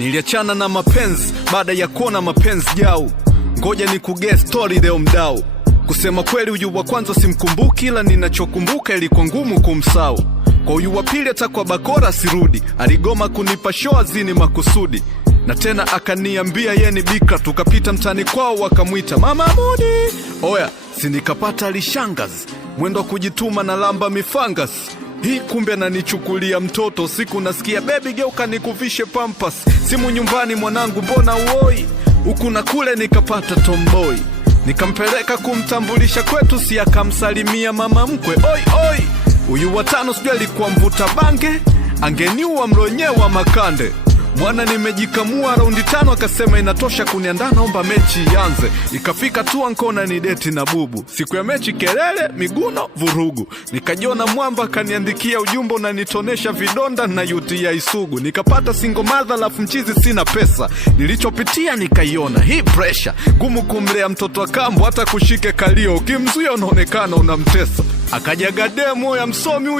Niliachana na mapenzi baada ya kuona mapenzi jau. Ngoja ni kuguess story leo mdau. Kusema kweli huyu wa kwanza simkumbuki, ila ninachokumbuka ilikuwa ngumu kumsahau. Kwa huyu wa pili hata kwa bakora sirudi, aligoma kunipa show azini makusudi. Na tena akaniambia yeye ni bikra, tukapita mtani kwao wakamuita Mama Mudi. Oya, sinikapata alishangazi, mwendo kujituma na lamba mifangas. Hii kumbe ananichukulia mtoto, siku nasikia baby geuka nikuvishe pampas. Simu nyumbani mwanangu mbona uoi, huku na kule nikapata tomboy. Nikampeleka kumtambulisha kwetu, si akamsalimia mama mkwe. Oi oi, huyu wa tano sijui alikuwa mvuta bange, angeniua mlonyewa makande. Mwana nimejikamua raundi 5, akasema inatosha kuniandaa, naomba mechi ianze. Ikafika tu ankona ni deti na bubu. Siku ya mechi kelele, miguno, vurugu. Nikajiona mwamba, kaniandikia ujumbe na nitonesha vidonda na UTI sugu. Nikapata single mother lafu mchizi sina pesa. Nilichopitia nikaiona hii pressure, gumu kumlea mtoto wa kambo, hata kushike kalio ukimzuia unaonekana unamtesa. Akajaga demo ya msomi huyo.